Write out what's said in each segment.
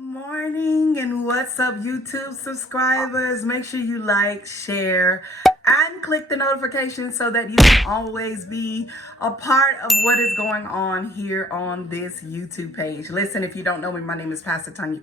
Morning and what's up, YouTube subscribers? Make sure you like, share, and click the notification so that you can always be a part of what is going on here on this YouTube page. Listen, if you don't know me, my name is Pastor Tonya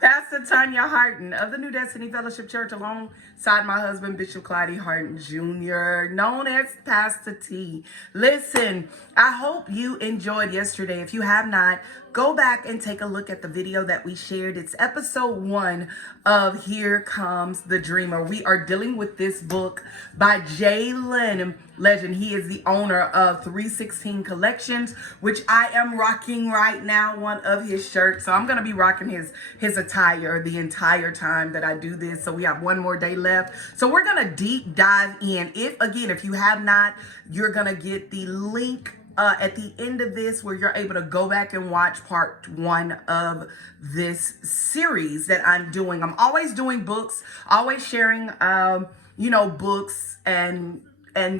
Pastor Tonya Harden of the New Destiny Fellowship Church, alongside my husband, Bishop Clyde Harden Jr., known as Pastor T. Listen, I hope you enjoyed yesterday. If you have not, go back and take a look at the video that we shared. It's episode 1 of Here Comes the Dreamer. We are dealing with this book by Jaylen Lagrande. He is the owner of 316 Collections, which I am rocking right now, one of his shirts. So I'm going to be rocking his attire the entire time that I do this. So we have one more day left. So we're going to deep dive in. If you have not, you're going to get the link at the end of this where you're able to go back and watch part 1 of this series that I'm doing. I'm always doing books, always sharing, books and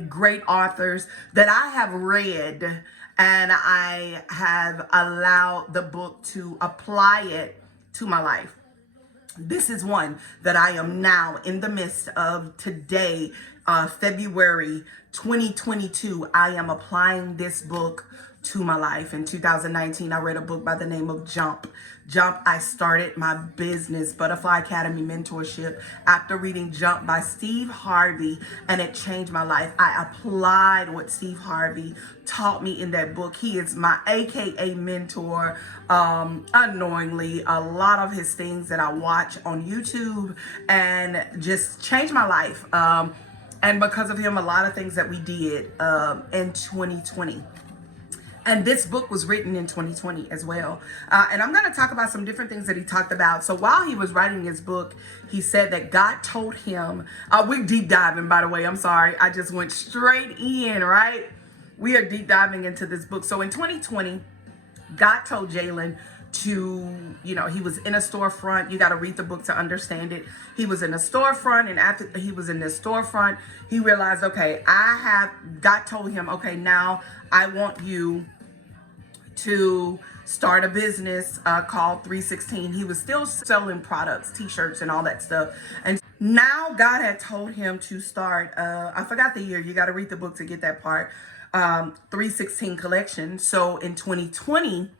great authors that I have read, and I have allowed the book to apply it to my life. This is one that I am now in the midst of today, February 2022. I am applying this book to my life. In 2019, I read a book by the name of Jump. I started my business, Butterfly Academy Mentorship, after reading Jump by Steve Harvey, and it changed my life. I applied what Steve Harvey taught me in that book. He is my AKA mentor. Unknowingly, a lot of his things that I watch on YouTube and just changed my life. And because of him, a lot of things that we did in 2020. And this book was written in 2020 as well. And I'm going to talk about some different things that he talked about. So while he was writing his book, he said that God told him, we're deep diving, by the way. I'm sorry. I just went straight in, right? We are deep diving into this book. So in 2020, God told Jaylen to, he was in a storefront. You got to read the book to understand it. He was in a storefront, and after he was in this storefront, he realized, okay, God told him, okay, now I want you to start a business called 316. He was still selling products, t-shirts and all that stuff. And now God had told him to start, I forgot the year, you got to read the book to get that part, 316 Collection. So in 2020,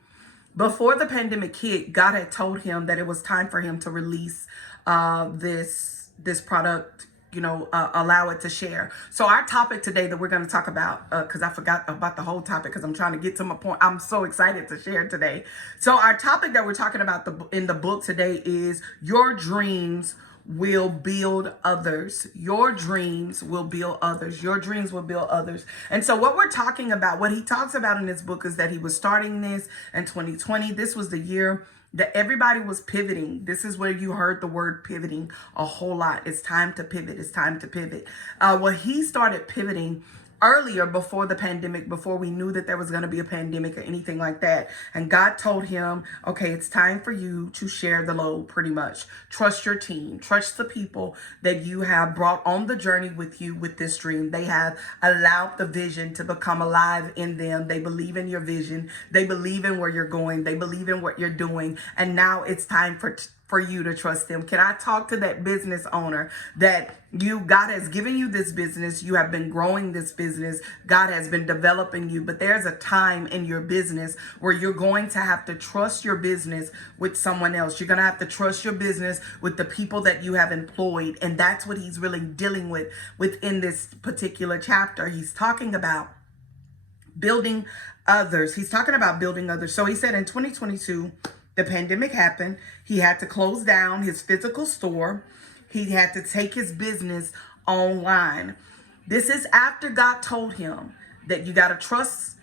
before the pandemic hit, God had told him that it was time for him to release this product, allow it to share. So our topic today that we're going to talk about, because I forgot about the whole topic because I'm trying to get to my point. I'm so excited to share today. So our topic that we're talking about in the book today is your dreams will build others. Your dreams will build others. Your dreams will build others. And so what we're talking about, what he talks about in this book is that he was starting this in 2020. This was the year that everybody was pivoting. This is where you heard the word pivoting a whole lot. It's time to pivot. It's time to pivot. Well, he started pivoting earlier, before the pandemic, before we knew that there was going to be a pandemic or anything like that. And God told him, okay, it's time for you to share the load, pretty much. Trust your team. Trust the people that you have brought on the journey with you with this dream. They have allowed the vision to become alive in them. They believe in your vision. They believe in where you're going. They believe in what you're doing. And now it's time for you to trust them. Can I talk to that business owner that God has given you this business? You have been growing this business. God has been developing you, but there's a time in your business where you're going to have to trust your business with someone else. You're going to have to trust your business with the people that you have employed. And that's what he's really dealing with within this particular chapter. He's talking about building others. He's talking about building others. So he said in 2022, the pandemic happened. He had to close down his physical store. He had to take his business online. This is after God told him that you got to trust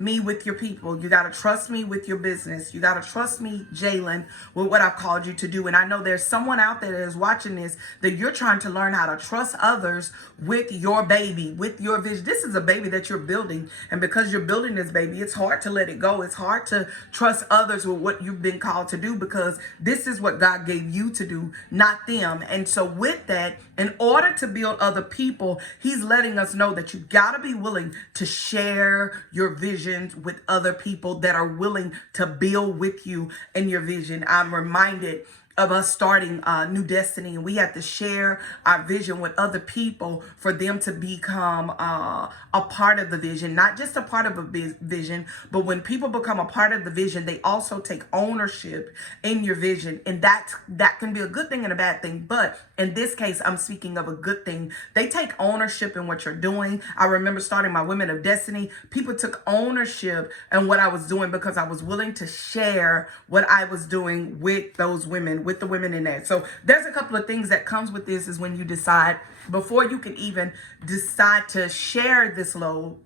me with your people. You got to trust me with your business. You got to trust me, Jaylen, with what I've called you to do. And I know there's someone out there that is watching this, that you're trying to learn how to trust others with your baby, with your vision. This is a baby that you're building. And because you're building this baby, it's hard to let it go. It's hard to trust others with what you've been called to do, because this is what God gave you to do, not them. And so with that, in order to build other people, he's letting us know that you got to be willing to share your vision visions with other people that are willing to build with you in your vision. I'm reminded of us starting New Destiny, and we have to share our vision with other people for them to become a part of the vision, not just a part of a vision, but when people become a part of the vision, they also take ownership in your vision, and that can be a good thing and a bad thing. But in this case, I'm speaking of a good thing. They take ownership in what you're doing. I remember starting my Women of Destiny. People took ownership in what I was doing because I was willing to share what I was doing with those women, with the women in there. So there's a couple of things that comes with this is when you decide, before you can even decide to share this load.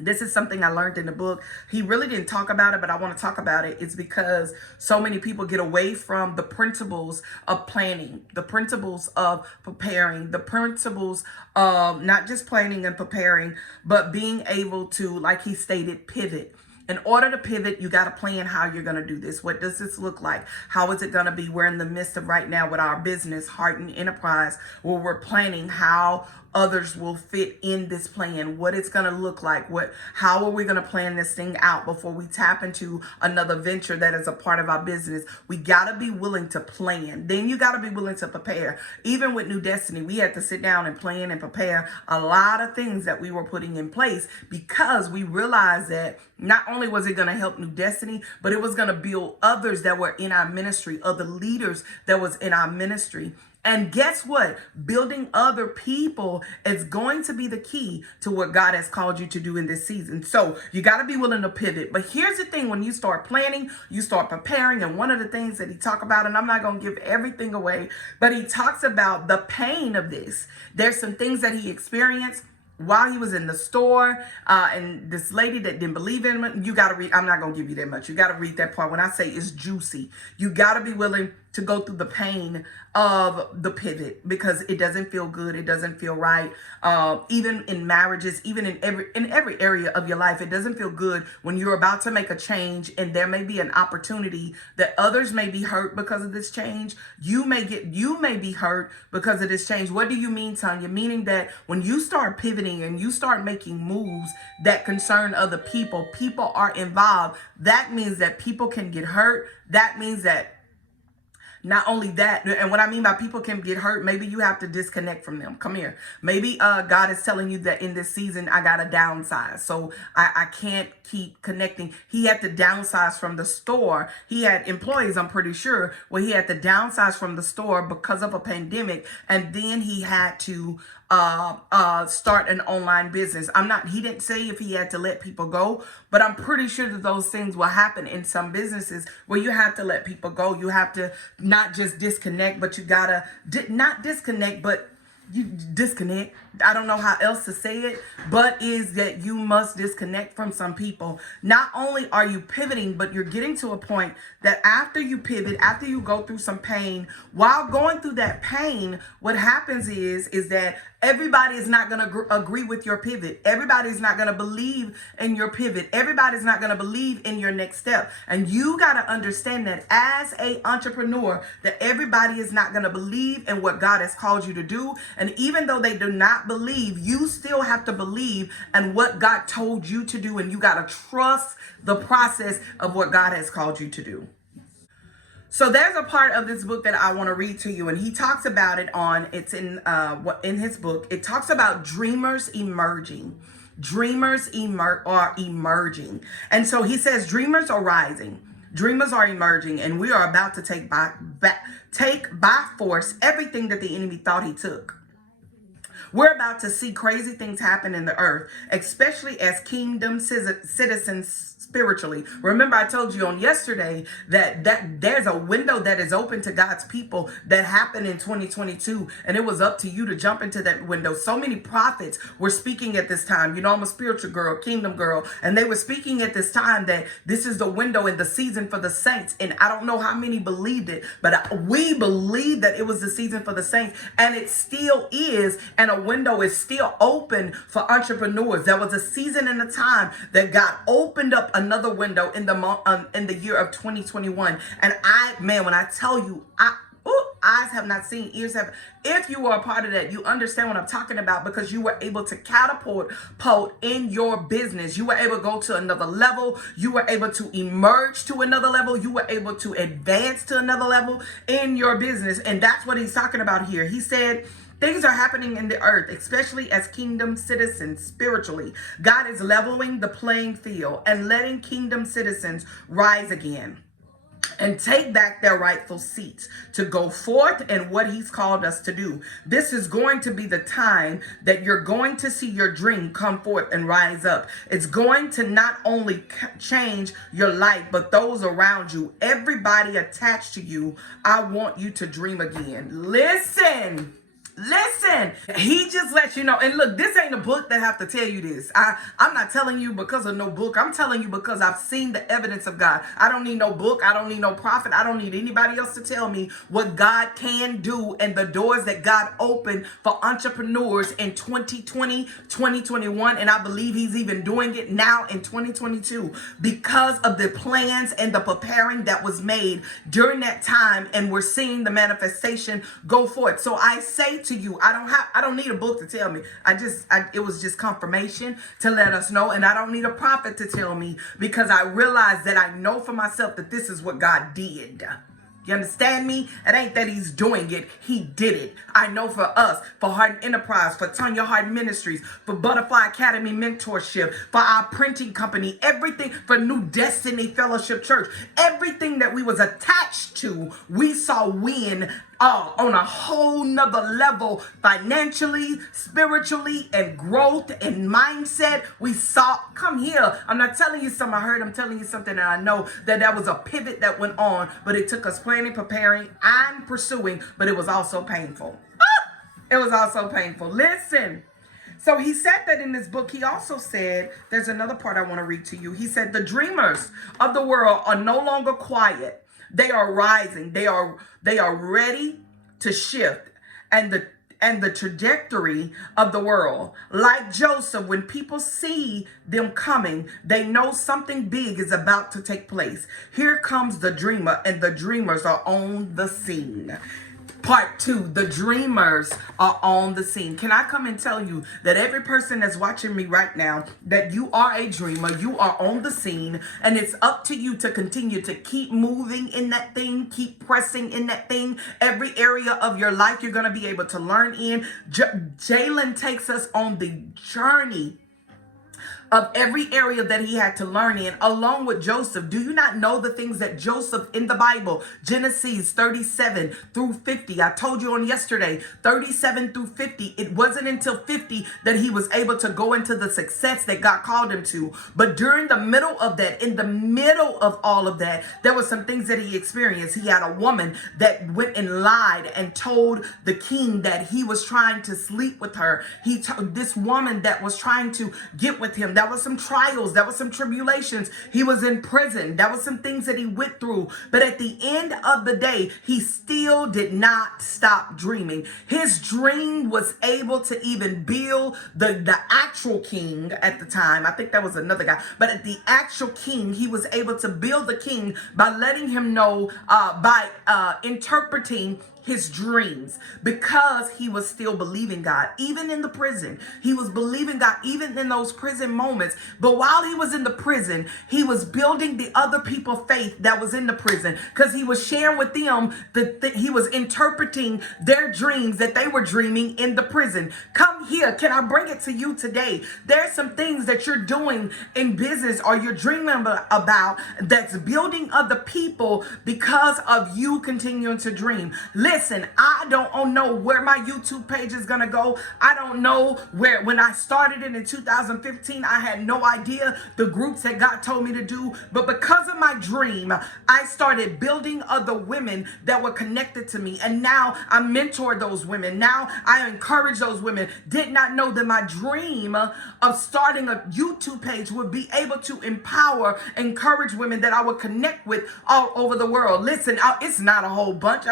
This is something I learned in the book. He really didn't talk about it, but I want to talk about it. It's because so many people get away from the principles of planning, the principles of preparing, the principles of not just planning and preparing, but being able to, like he stated, pivot. In order to pivot, you got to plan how you're going to do this. What does this look like? How is it going to be? We're in the midst of right now with our business, Harden Enterprise, where we're planning how others will fit in this plan, what it's going to look like, how are we going to plan this thing out before we tap into another venture that is a part of our business. We got to be willing to plan. Then you got to be willing to prepare. Even with New Destiny, we had to sit down and plan and prepare a lot of things that we were putting in place because we realized that not only was it going to help New Destiny, but it was going to build others that were in our ministry, other leaders that was in our ministry. And guess what? Building other people is going to be the key to what God has called you to do in this season. So you got to be willing to pivot. But here's the thing. When you start planning, you start preparing. And one of the things that he talked about, and I'm not going to give everything away, but he talks about the pain of this. There's some things that he experienced while he was in the store, and this lady that didn't believe in him. You got to read. I'm not going to give you that much. You got to read that part. When I say it's juicy, you got to be willing to go through the pain of the pivot because it doesn't feel good. It doesn't feel right. Even in marriages, even in every area of your life, it doesn't feel good when you're about to make a change and there may be an opportunity that others may be hurt because of this change. You may be hurt because of this change. What do you mean, Tonya? Meaning that when you start pivoting and you start making moves that concern other people, people are involved. That means that people can get hurt. That means that not only that, and what I mean by people can get hurt, maybe you have to disconnect from them. Come here. Maybe God is telling you that in this season, I got to downsize. So I can't keep connecting. He had to downsize from the store. He had employees, I'm pretty sure, where he had to downsize from the store because of a pandemic. And then he had to start an online business. He didn't say if he had to let people go, but I'm pretty sure that those things will happen in some businesses where you have to let people go. You have to not just disconnect, but you gotta not disconnect, but you disconnect. I don't know how else to say it, but is that you must disconnect from some people. Not only are you pivoting, but you're getting to a point that after you pivot, after you go through some pain, while going through that pain, what happens is that everybody is not going to agree with your pivot. Everybody's not going to believe in your pivot. Everybody's not going to believe in your next step. And you got to understand that as an entrepreneur, that everybody is not going to believe in what God has called you to do. And even though they do not believe, you still have to believe in what God told you to do. And you got to trust the process of what God has called you to do. So there's a part of this book that I want to read to you, and he talks about it it's in his book. It talks about dreamers emerging. Dreamers are emerging. And so he says dreamers are rising. Dreamers are emerging, and we are about to take by force everything that the enemy thought he took. We're about to see crazy things happen in the earth, especially as kingdom citizens spiritually. Remember, I told you on yesterday that there's a window that is open to God's people that happened in 2022, and it was up to you to jump into that window. So many prophets were speaking at this time. You know, I'm a spiritual girl, kingdom girl, and they were speaking at this time that this is the window in the season for the saints. And I don't know how many believed it, but we believe that it was the season for the saints, and it still is. And a window is still open for entrepreneurs. There was a season and a time that God opened up another window in the year of 2021. And when I tell you, eyes have not seen, ears have. If you are a part of that, you understand what I'm talking about, because you were able to catapult in your business. You were able to go to another level. You were able to emerge to another level. You were able to advance to another level in your business. And that's what he's talking about here. He said, things are happening in the earth, especially as kingdom citizens spiritually. God is leveling the playing field and letting kingdom citizens rise again and take back their rightful seats to go forth in what he's called us to do. This is going to be the time that you're going to see your dream come forth and rise up. It's going to not only change your life, but those around you, everybody attached to you. I want you to dream again. Listen. He just lets you know. And look, this ain't a book that have to tell you this. I'm not telling you because of no book. I'm telling you because I've seen the evidence of God. I don't need no book. I don't need no prophet. I don't need anybody else to tell me what God can do and the doors that God opened for entrepreneurs in 2020, 2021. And I believe he's even doing it now in 2022 because of the plans and the preparing that was made during that time. And we're seeing the manifestation go forth. So I say to you, I don't need a book to tell me. It was just confirmation to let us know. And I don't need a prophet to tell me, because I realize that I know for myself that this is what God did. You understand me? It ain't that he's doing it. He did it. I know for us, for Harden Enterprise, for Tonya Harden Ministries, for Butterfly Academy Mentorship, for our printing company, everything, for New Destiny Fellowship Church, everything that we was attached to, we saw win on a whole nother level, financially, spiritually, and growth and mindset. We saw, come here. I'm not telling you something I heard. I'm telling you something that I know, that was a pivot that went on, but it took us planning, preparing, and pursuing, but it was also painful. It was also painful. Listen. So he said that in this book. He also said, there's another part I want to read to you. He said, the dreamers of the world are no longer quiet. They are rising. They are ready to shift and the trajectory of the world. Like Joseph, when people see them coming, they know something big is about to take place. Here comes the dreamer, and the dreamers are on the scene. Part 2, the dreamers are on the scene. Can I come and tell you that every person that's watching me right now, that you are a dreamer, you are on the scene, and it's up to you to continue to keep moving in that thing, keep pressing in that thing. Every area of your life you're going to be able to learn in. Jaylen takes us on the journey of every area that he had to learn in, along with Joseph. Do you not know the things that Joseph in the Bible, Genesis 37 through 50, I told you on yesterday, 37 through 50, it wasn't until 50 that he was able to go into the success that God called him to. But during the middle of that, in the middle of all of that, there were some things that he experienced. He had a woman that went and lied and told the king that he was trying to sleep with her. This woman that was trying to get with him, that was some trials. That was some tribulations. He was in prison. That was some things that he went through. But at the end of the day, he still did not stop dreaming. His dream was able to even build the actual king at the time. I think that was another guy. But at the actual king, he was able to build the king by letting him know, by interpreting his dreams, because he was still believing God. Even in the prison, he was believing God, even in those prison moments. But while he was in the prison, he was building the other people faith that was in the prison, because he was sharing with them that he was interpreting their dreams that they were dreaming in the prison. Come here. Can I bring it to you today? There's some things that you're doing in business or you're dreaming about that's building other people because of you continuing to dream. Listen, I don't know where my YouTube page is going to go. I don't know where, when I started it in 2015, I had no idea the groups that God told me to do. But because of my dream, I started building other women that were connected to me. And now I mentor those women. Now I encourage those women. Did not know that my dream of starting a YouTube page would be able to empower, encourage women that I would connect with all over the world. Listen, it's not a whole bunch.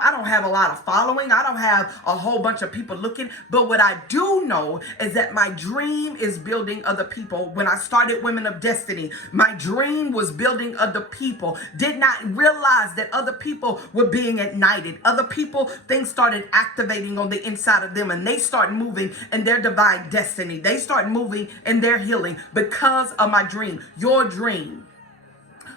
I don't have a lot of following. I don't have a whole bunch of people looking. But what I do know is that my dream is building other people. When I started Women of Destiny, my dream was building other people. Did not realize that other people were being ignited. Other people, things started activating on the inside of them, and they start moving in their divine destiny. They start moving in their healing because of my dream. Your dream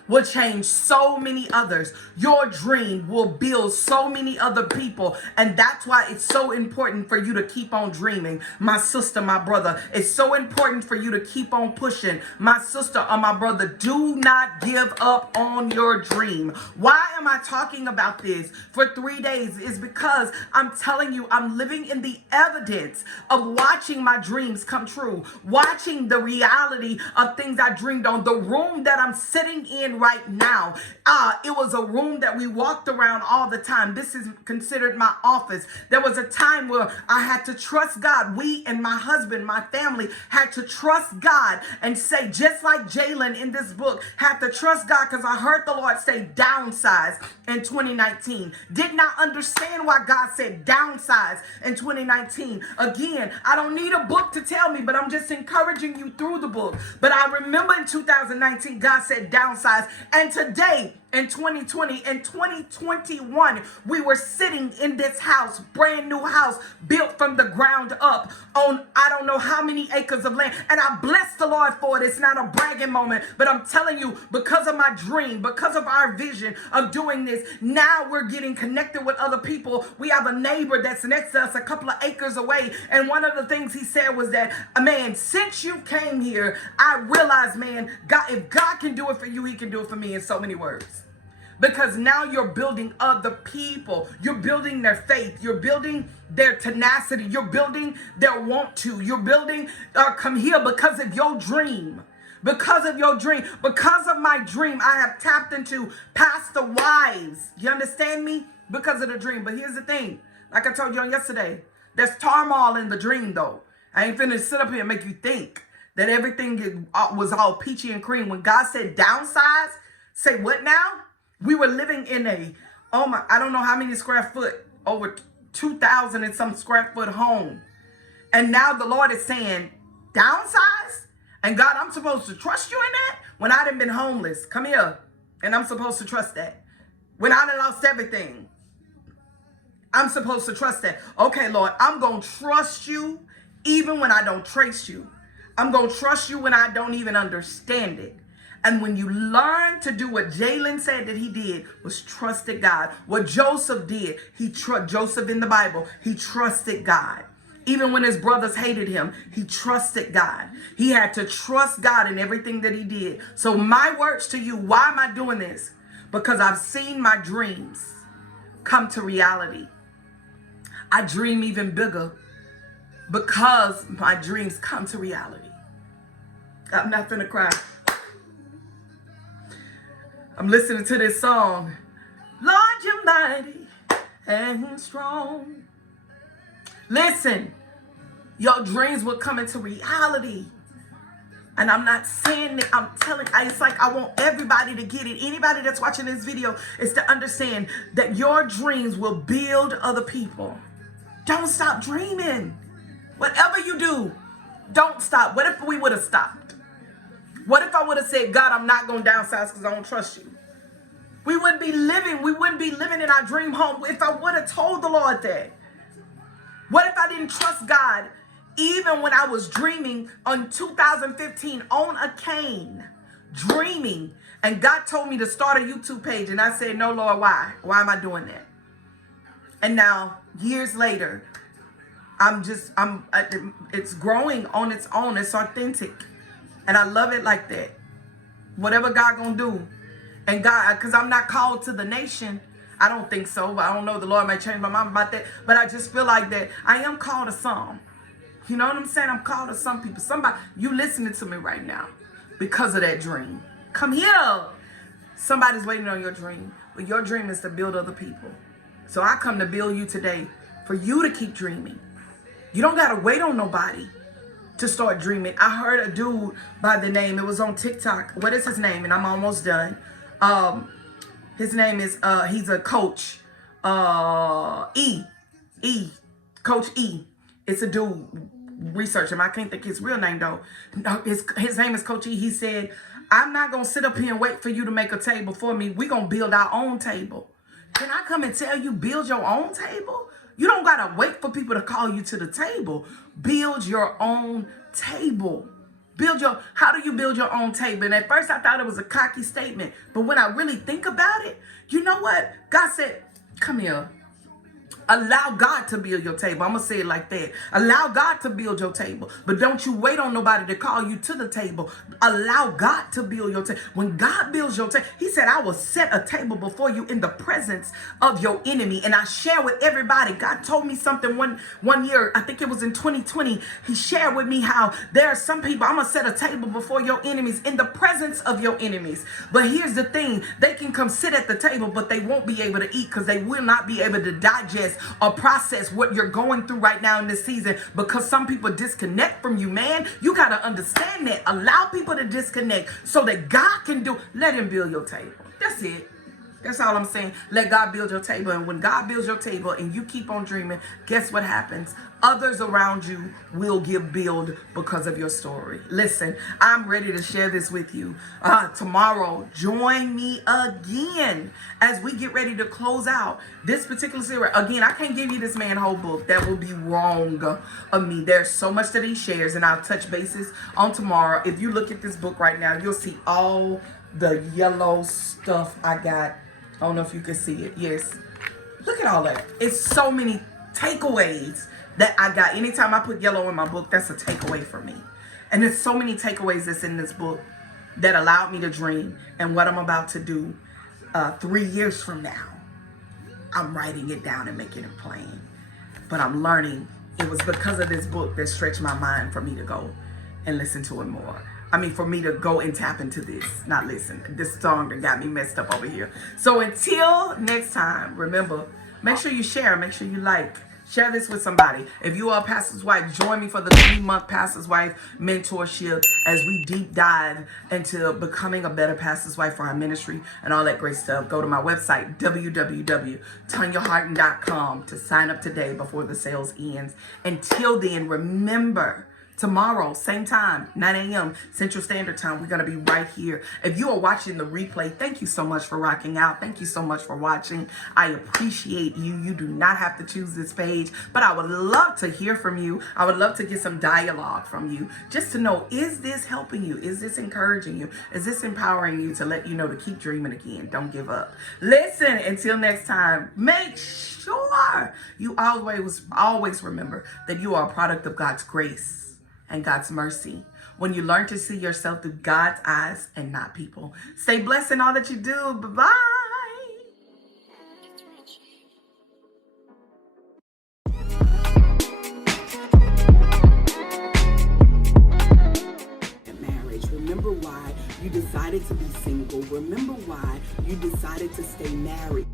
will change so many others. Your dream will build so many other people. And that's why it's so important for you to keep on dreaming. My sister, my brother, it's so important for you to keep on pushing. My sister or my brother, do not give up on your dream. Why am I talking about this for 3 days? Is because I'm telling you, I'm living in the evidence of watching my dreams come true, watching the reality of things I dreamed on. The room that I'm sitting in right now, it was a room that we walked around all the time. This is considered my office. There was a time where I had to trust God. We and my husband, my family, had to trust God and say, just like Jaylen in this book, had to trust God, because I heard the Lord say downsize in 2019. Did not understand why God said downsize in 2019. Again, I don't need a book to tell me, but I'm just encouraging you through the book. But I remember in 2019, God said downsize. And today, in 2020 and 2021, we were sitting in this house, brand new house, built from the ground up on I don't know how many acres of land. And I bless the Lord for it. It's not a bragging moment, but I'm telling you, because of my dream, because of our vision of doing this, now we're getting connected with other people. We have a neighbor that's next to us, a couple of acres away. And one of the things he said was that, man, since you came here, I realized, man, God, if God can do it for you, he can do it for me, in so many words. Because now you're building other people. You're building their faith. You're building their tenacity. You're building their want to. You're building come here because of your dream. Because of your dream. Because of my dream, I have tapped into pastor wives. You understand me? Because of the dream. But here's the thing. Like I told you on yesterday, there's turmoil in the dream, though. I ain't finna sit up here and make you think that everything was all peachy and cream. When God said downsize, say what now? We were living in I don't know how many square foot, over 2,000 and some square foot home. And now the Lord is saying, downsize? And God, I'm supposed to trust you in that? When I done been homeless, come here. And I'm supposed to trust that. When I done lost everything, I'm supposed to trust that. Okay, Lord, I'm going to trust you even when I don't trace you. I'm going to trust you when I don't even understand it. And when you learn to do what Jaylen said that he did, was trusted God. What Joseph did, Joseph in the Bible, he trusted God. Even when his brothers hated him, he trusted God. He had to trust God in everything that he did. So my words to you, why am I doing this? Because I've seen my dreams come to reality. I dream even bigger because my dreams come to reality. I'm not gonna cry. I'm listening to this song. Lord, you're mighty and strong. Listen, your dreams will come into reality. And I'm not saying that, I'm telling, it's like I want everybody to get it. Anybody that's watching this video is to understand that your dreams will build other people. Don't stop dreaming. Whatever you do, don't stop. What if we would have stopped? What if I would have said, God, I'm not going to downsize because I don't trust you? We wouldn't be living in our dream home if I would have told the Lord that. What if I didn't trust God even when I was dreaming on 2015 on a cane, dreaming, and God told me to start a YouTube page, and I said, no, Lord, why? Why am I doing that? And now, years later, it's growing on its own. It's authentic. And I love it like that. Whatever God gonna do. And God, because I'm not called to the nation. I don't think so. But I don't know. The Lord might change my mind about that. But I just feel like that I am called to some. You know what I'm saying? I'm called to some people. Somebody, you listening to me right now because of that dream. Come here. Somebody's waiting on your dream. But your dream is to build other people. So I come to build you today for you to keep dreaming. You don't got to wait on nobody to start dreaming. I heard a dude by the name, it was on TikTok. What is his name? And I'm almost done. His name is, he's a coach. Coach E. It's a dude. Research him. I can't think his real name though. No, his name is Coach E. He said, I'm not going to sit up here and wait for you to make a table for me. We're going to build our own table. Can I come and tell you, build your own table? You don't got to wait for people to call you to the table. Build your own table. How do you build your own table? And at first I thought it was a cocky statement. But when I really think about it, you know what? God said, come here. Allow God to build your table. I'm going to say it like that. Allow God to build your table. But don't you wait on nobody to call you to the table. Allow God to build your table. When God builds your table, he said, I will set a table before you in the presence of your enemy. And I share with everybody. God told me something one year, I think it was in 2020. He shared with me how there are some people, I'm going to set a table before your enemies in the presence of your enemies. But here's the thing. They can come sit at the table, but they won't be able to eat because they will not be able to digest or process what you're going through right now in this season, because some people disconnect from you, man. You got to understand that. Allow people to disconnect so that God can let him build your table. That's it. That's all I'm saying. Let God build your table. And when God builds your table and you keep on dreaming, guess what happens? Others around you will build because of your story. Listen, I'm ready to share this with you. Tomorrow, join me again as we get ready to close out this particular series. Again, I can't give you this man whole book. That will be wrong of me. There's so much that he shares, and I'll touch bases on tomorrow. If you look at this book right now, you'll see all the yellow stuff I got. I don't know if you can see it. Yes. Look at all that. It's so many takeaways that I got. Anytime I put yellow in my book, that's a takeaway for me. And there's so many takeaways that's in this book that allowed me to dream. And what I'm about to do 3 years from now, I'm writing it down and making it plain. But I'm learning. It was because of this book that stretched my mind for me to go and listen to it more. I mean, for me to go and tap into this, not listen. This song that got me messed up over here. So until next time, remember, make sure you share, make sure you like. Share this with somebody. If you are a pastor's wife, join me for the 3-month pastor's wife mentorship as we deep dive into becoming a better pastor's wife for our ministry and all that great stuff. Go to my website, www.tonyaharden.com, to sign up today before the sales ends. Until then, remember, tomorrow, same time, 9 a.m. Central Standard Time, we're going to be right here. If you are watching the replay, thank you so much for rocking out. Thank you so much for watching. I appreciate you. You do not have to choose this page, but I would love to hear from you. I would love to get some dialogue from you just to know, is this helping you? Is this encouraging you? Is this empowering you to let you know to keep dreaming again? Don't give up. Listen, until next time, make sure you always remember that you are a product of God's grace and God's mercy. When you learn to see yourself through God's eyes and not people. Stay blessed in all that you do. Bye-bye. Marriage. Remember why you decided to be single. Remember why you decided to stay married.